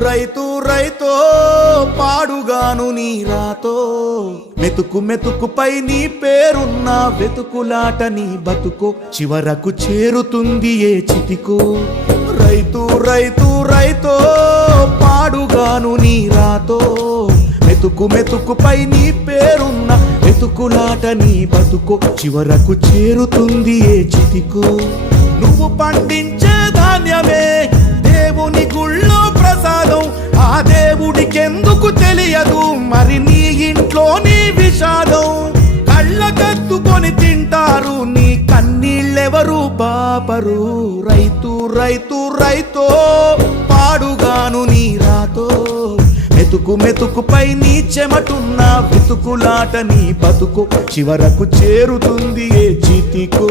రైతు రైతో పాడుగాను నీ రాతో మెతుకు మెతుకుపై నీ పేరున్న వెతుకులాట నీ బతుకో చివరకు చేరుతుంది ఏ చితికో రైతు రైతు రైతో పాడుగాను నీ రాతో మెతుకు మెతుకుపై నీ పేరున్న వెతుకులాట నీ బతుకో చివరకు చేరుతుంది ఏ చితికో నువ్వు పండించే ధాన్యమే దేవుని గుళ్ళో ప్రసాదం ఆ దేవుడికెందుకు తెలియదు మరి నీ ఇంట్లో నీ విషాదం కళ్ళకత్తుకొని తింటారు నీ కన్నీళ్ళెవరు పాపరు రైతు రైతు రైతో పాడుగాను నీ రాతో మెతుకు మెతుకుపై నీ చెమటున్న వెతుకులాట నీ బతుకు చివరకు చేరుతుంది ఏ చితికో